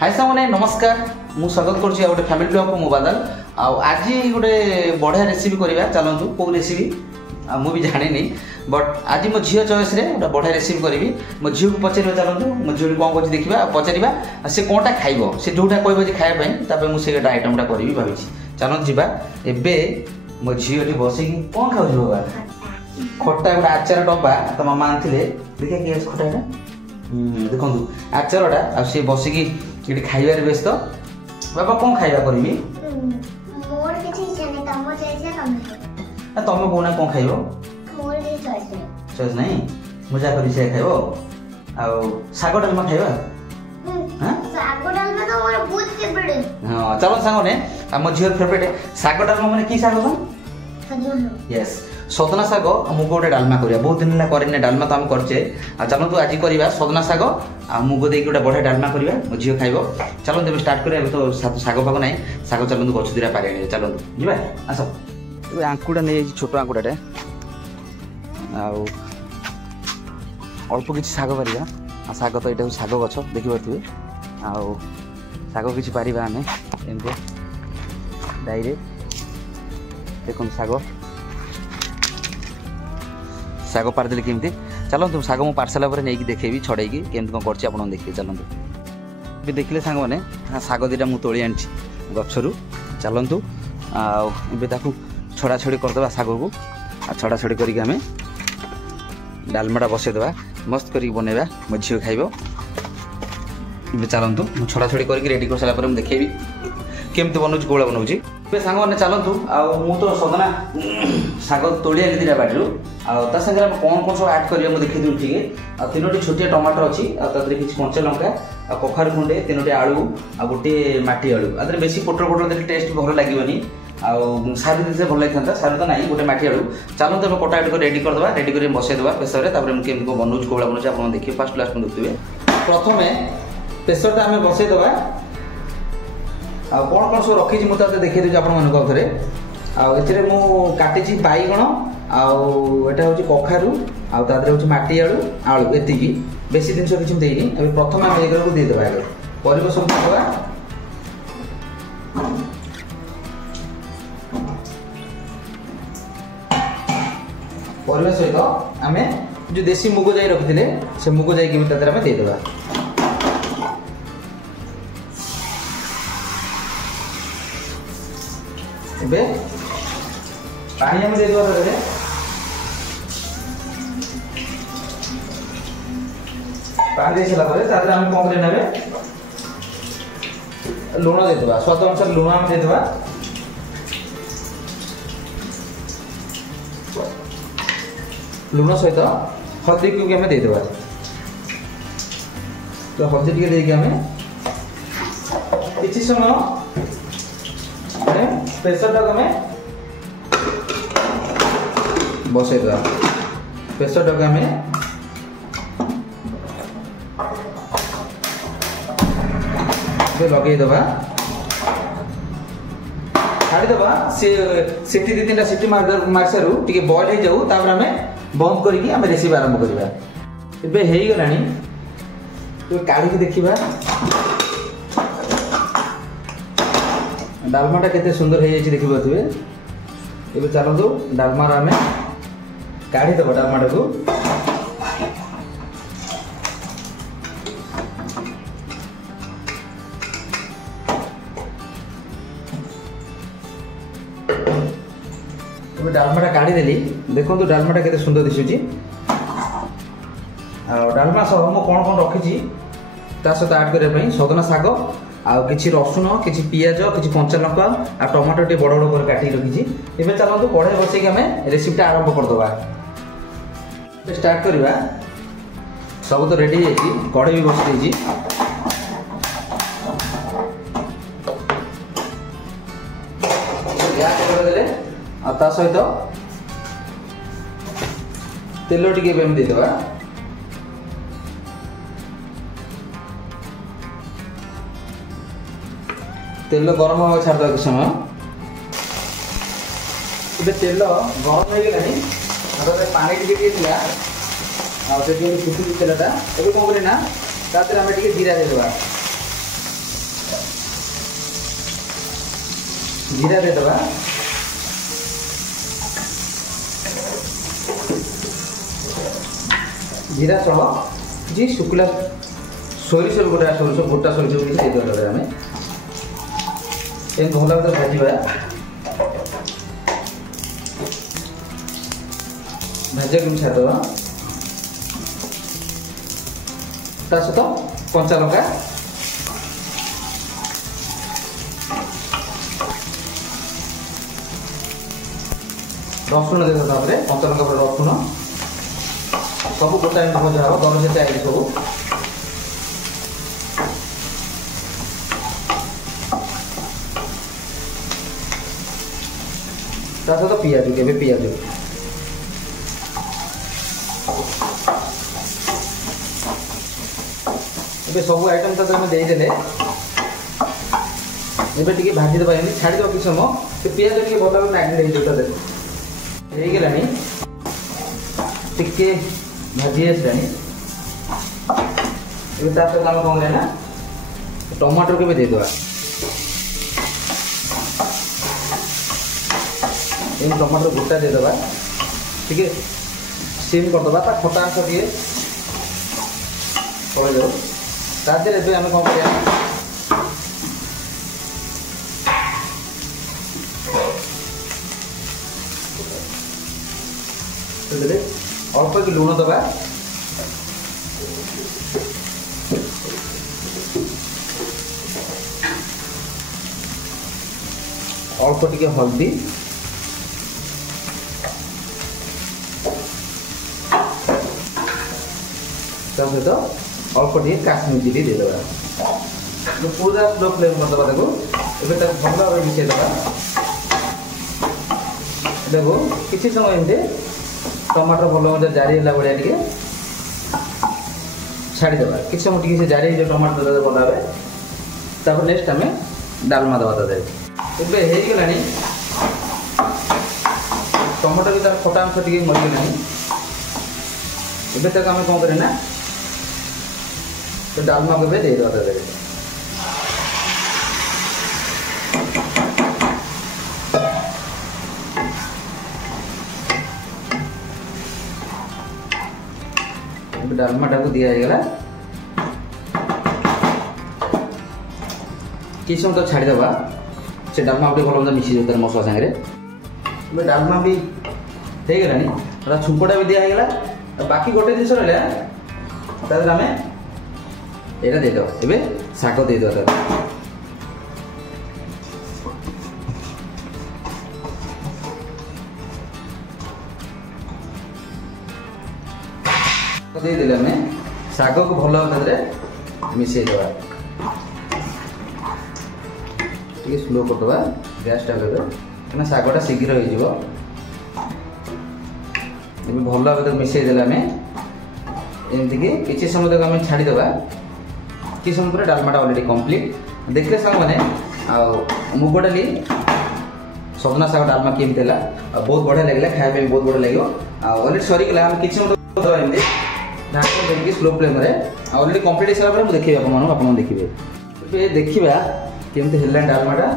हाय सामने नमस्कार मु स्वागत करुँच गोटे फैमिली ब्लॉग को मु बादल आज गोटे बढ़िया रेसिपी करवा चलतु कौ रेसिपी मुझे जानी बट आज मो झील चॉइस रे गोटे बढ़िया रेसिपी करी मो झील को पचार चलतु मो झील कौन कर देखा पचार से कौनटा खाइब से जोटा कह खायापी मुझे आइटमटा करी भाई चलत जावा एवं मो झील बसिक कौन खाऊ बाबा खटा गोटे आचार डब्बा तो मामा आनी देखिए कि खटा देखो आचारटा आ सी बसिकी ये खाइबार व्यस्त बाबा कौन खाइबा करी तुम कौना कौन खाइब चॉइस नहीं मजा करी से खाइब आग डालमा खाइबा हाँ चलो सांग ने मो झील फेवरेट साग डालमा मैंने कि साग यस सजना साग मुग गोटे डालमा करिया बहुत दिन करने डालमा तो आम करचे चलतु आज करवा सजना साग आ मुग दे गोटे बढ़िया डालमा करवा मो झील खाइब चलते तेज स्टार्ट करें तो साग फाग ना साग चलते गछ दुरा पारे चलते जी आस आंकुटा नहीं छोट आंकुटाटे अल्प किसी साग पार साग तो यहाँ साग गछ देखिपे आग किसी पार आम एमती डायरे देखो साग पारदेली केमती चलते साग मुझे पार्सल पर नहीं देखेबी छड़ेकी केमती कौन कर देखिए चलते भी देखिले सांग मैंने हाँ साग दीटा मुझे तोली आनी गचरू चलतु आउ छड़ा छड़ी करदे साग को छड़ा छड़ी करके डालमाटा बसईदे मस्त कर बनइबा मो झील खाइब चलतु छड़ा छड़ी करके रेडी कर सारा देखेबी केमती बनाऊँ कौड़ा बनाऊँ सांग मैंने चलतु मु तो सदना साग तोड़ी आनी दीटा बाड़ी सागर कौन कौन सब आड कर देखी दूँ ठीक तीनो छोटिया टमाटर अच्छी किसी कंचा लंका कखार खुंडे तीनो आलू आ गोटे माटी आलू आदि बेसी पोटर पोटर देखे टेस्ट भल लगे सारू देते भल लगी था सारू तो ना गोटे माटी आलू चलते तो कटा कट रेडी करदे रेडी कर बसईदे प्रेसर मुझे केमती बनाऊँ कौड़ा बनाऊँ आप देखिए फास्ट लास्ट देखिए प्रथम प्रेसरटा आम बसईदे कौन कौन सब रखी मुझे देखी दूसरी आपरे काटी बैगण आटा हूँ कखारू आदि हूँ माटी आलू आलू एति बेसी जिन किसी देनी प्रथम आम एगर को देदेबा आगे पर सब देवा पर सहित आम जो देसी मुग जाई रखी से मुग जाई भी देदेबा बे पानी हम दे दो पानी दे सारा पर आम कौन करना लुण देदेबा स्वाद अनुसार लुण आम देदेबा लुण सहित हल्दी को भी देदेबा तो हल्दी टी देके किसी समय प्रेसर टाक बसईदा प्रेसर टाक लगेदेबा छाड़ीदेबा सी दी तीन सीटी मार सारू टे बॉयल हो जाऊ आम बंद करके रेसिपी आरंभ करवा एवं हो काढ़ी देखा डालमाटा केते सुंदर है देखी पारे ये चलतु डालमार आम काढ़ीदेव डालमाटा को डालमाटा काढ़ीदेली देखो डालमाटा केते सुंदर दिशुची डालमा सह मु कौन कौन रखी सहित आड करने सजना साग किसी रसुण किसी पियाज किसी कंचा लंका आ टमाटो टे बड़ बड़ काटी रखी एवं चलते कढ़ाई बसैक आम रेसिपीटा आरंभ करदे स्टार्ट करवा सब तो रेडी है कढ़ाई भी बसई गैस सहित तेल टी देदेबा तेल गरम हवा छाड़ किसी समय ये तेल गरम हो गला पानी टी फुटुची तेलटा ये कौन करना आम टे जीरा देदेबा जीरा दे दबा जीरा सह जी शुक्ला सोरिष गोटा सोरिष गोटा सोरिष भी दे दबा आम भल भाव भाजवा भाजा को छाड़दबा ता सहित कंचा लंका रसुण दे कंचा लंका पर रसुण सब गोटा भजा हम दम से आई सब सहित पियाज के पियाज ए सब आइटम तो आम देदेले एबे टिके भाजी दबा छाड़ी दो कि समय पियाज टिके भल मैग्नेट हो गला टिके भाजी आसानी सहित आम कौन ना टमाटर के भी देदेवा टमाटर गोटा देदेवा टिके सिम करदे खटा अंश टे पड़े जाऊ तादेह एवं आम कौन कर अल्प कि लुण दबा अल्प टिके हल्दी सहित अल्प टे काश्मीर चिली देदेवा पूरा स्लो फ्लेम करदे भल भाव मिसेदबा देखो किसी समय एमती टमाटर भल भाव जारी है भाया टे छाड़ीदे किसी समय टे जारी जो टमाटर भल भाव नेक्स्ट आम डालमा दबा दे एगला टमाटर भी तार खटा अंश टे मरीगला एबे आम कौन करें ना तो डालमा को दे दे डालमा टाक दिगला कि समय तो छाड़ीदे से डालमा भल भाव मिसी जाए मसला सागर डालमा भी होगला छुपटा भी दिगला बाकी गोटे जिस रहा आम यहाँ देद ए शाग देद देदेले आम शाग को भल भाव मिसई दबा टे स्लो करदे गैस टा कहीं शागटा शीघ्र हो भल भाव मिसई देला आम एमती कि समय तक आम छाड़ीदे कि समय पर डालमाटा अलरेडी कंप्लीट देखले सांग मैंने मुग डाली सजना शाग डालमा केमती है बहुत बढ़िया लगे खाया बहुत बढ़िया लगे अलरेडी सरीगला आम कि ढाक देखिए स्लो फ्लेम अलरेडी कंप्लीट हो सारा मुझे देखिए आप देखिए देखा केमती है डालमाटा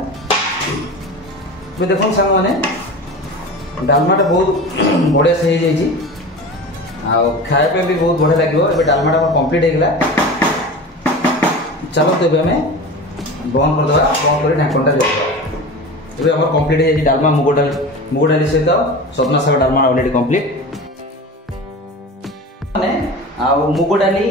देखो सांग मैंने डालमाटा बहुत बढ़िया से हो जाए खाया भी बहुत बढ़िया लगे डालमाटा कंप्लीट होगा चलो तो आम बंद करदे बंद कर ढाकनटा देदेबा एम कंप्लीट हो जाए डालमा मुग डाली सहित सजना शाग डालमा अलरेडी कंप्लीट मुग डाली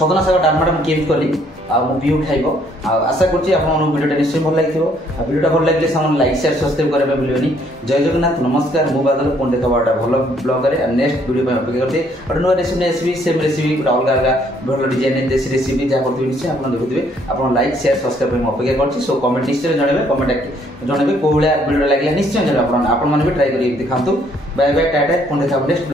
सजना शाग डालमाटा केमती कली वीडियो खाइब आशा करुँच भिडियोटा निश्चय भल लगे भिडियोटा भल लगे सामने लाइक शेयर सब्सक्राइब करने भूलि जय जगन्नाथ नमस्कार मु बादल पुणी देखा गोटे भल ब्लॉग नेक्स्ट वीडियो अपेक्षा करते गोटे नुआ रेसिपी आसबि सेम रेसिपी गोटे अलग अलग भल डिजाइन देसी रेसिपी जहाँ करते निश्चय आप देखुए आप लाइक शेयर सब्सक्राइब अपेक्षा कर सो कमेंट निश्चय जनइबे कमेंट जनइबे कौ भाया भिडियो लगे निश्चय जनइबे आप ट्राई कर दिखातु बाय बाय टाटा पुणी देखा नेक्स्ट